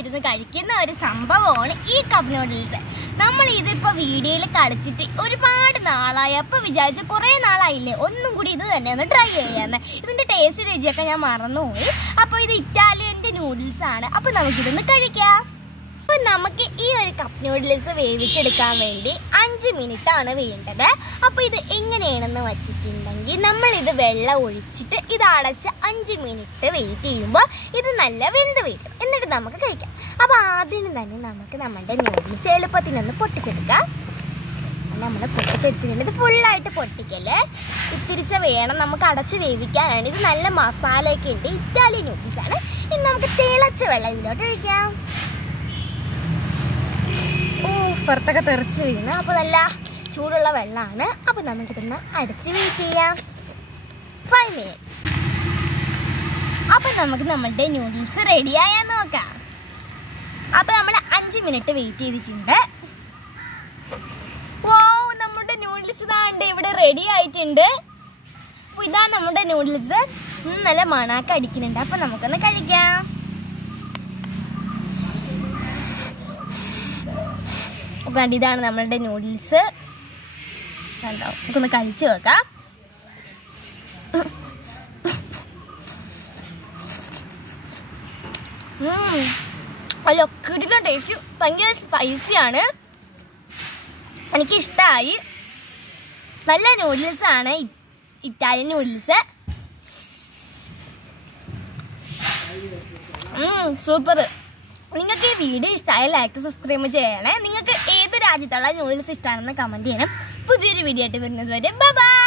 ഇരുന്ന് കഴിക്കുന്ന ഒരു സംഭവമാണ് ഈ കപ്പ് നൂഡിൽസ്. നമ്മൾ ഇതിപ്പോൾ വീഡിയോയിൽ കളിച്ചിട്ട് ഒരുപാട് നാളായി. അപ്പോൾ വിചാരിച്ചു കുറേ നാളായില്ലേ, ഒന്നും കൂടി ഇത് തന്നെ ഒന്ന് ട്രൈ ചെയ്യാമെന്ന്. ഇതിൻ്റെ ടേസ്റ്റ് രുചിയൊക്കെ ഞാൻ മറന്നുപോയി. അപ്പോൾ ഇത് ഇറ്റാലിയൻ്റെ നൂഡിൽസാണ്. അപ്പോൾ നമുക്കിതൊന്ന് കഴിക്കാം. അപ്പോൾ നമുക്ക് ഈ ഒരു കപ്പ് നൂഡിൽസ് വേവിച്ചെടുക്കാൻ വേണ്ടി 5 മിനിറ്റാണ് വേണ്ടത്. അപ്പോൾ ഇത് എങ്ങനെയാണെന്ന് വച്ചിട്ടുണ്ടെങ്കിൽ നമ്മളിത് വെള്ളം ഒഴിച്ചിട്ട് ഇത് അടച്ച് 5 മിനിറ്റ് വെയിറ്റ് ചെയ്യുമ്പോൾ ഇത് നല്ല വെന്ത് വരും. എന്നിട്ട് നമുക്ക് കഴിക്കാം. അപ്പോൾ ആദ്യം തന്നെ നമുക്ക് നമ്മുടെ നൂഡിൽസ് എളുപ്പത്തിനൊന്ന് പൊട്ടിച്ചെടുക്കാം. നമ്മൾ പൊട്ടിച്ചെടുത്തിട്ടുണ്ട്. ഇത് ഫുള്ളായിട്ട് പൊട്ടിക്കല്ലേ, ഇത്തിരിച്ച വേണം. നമുക്ക് അടച്ച് വേവിക്കാനാണ്. ഇത് നല്ല മസാലയൊക്കെ ഉണ്ട്. ഇറ്റാലിയൻ നൂഡിൽസാണ്. ഇനി നമുക്ക് തിളച്ച വെള്ളം ഇതിലോട്ട് ഒഴിക്കാം. പുറത്തൊക്കെ തെറിച്ച് വീണ്. അപ്പോൾ നല്ല ചൂടുള്ള വെള്ളമാണ്. അപ്പോൾ നമുക്കിതൊന്ന് അടച്ച് വെയിറ്റ് ചെയ്യാം 5 മിനിറ്റ്. അപ്പോൾ നമുക്ക് നമ്മുടെ നൂഡിൽസ് റെഡിയായാൽ നോക്കാം. അപ്പോൾ നമ്മൾ 5 മിനിറ്റ് വെയിറ്റ് ചെയ്തിട്ടുണ്ട്. ഓ, നമ്മുടെ നൂഡിൽസ് ഇതാണ്ട് ഇവിടെ റെഡി ആയിട്ടുണ്ട്. അപ്പോൾ ഇതാണ് നമ്മുടെ നൂഡിൽസ്. നല്ല മണമൊക്കെ അടിക്കുന്നുണ്ട്. അപ്പോൾ നമുക്കൊന്ന് കഴിക്കാം. അപ്പോൾ ഇതാണ് നമ്മളുടെ നൂഡിൽസ്. കണ്ടോ, നമുക്കൊന്ന് കഴിച്ച് നോക്കാം. അല്ല, കിടിലൻ ടേസ്റ്റ്. ഭയങ്കര സ്പൈസിയാണ്. എനിക്കിഷ്ടമായി. നല്ല നൂഡിൽസാണ്, ഇറ്റാലിയൻ നൂഡിൽസ്. സൂപ്പർ. നിങ്ങൾക്ക് ഈ വീഡിയോ ഇഷ്ടമായ ലൈക്ക് സബ്സ്ക്രൈബ് ചെയ്യണേ. നിങ്ങൾക്ക് ഏത് രാജ്യത്തുള്ള നൂഡിൽസ് ഇഷ്ടമാണെന്ന് കമൻറ്റ് ചെയ്യണം. പുതിയൊരു വീഡിയോ ആയിട്ട് വരുന്നത് വരെ ബൈ ബൈ.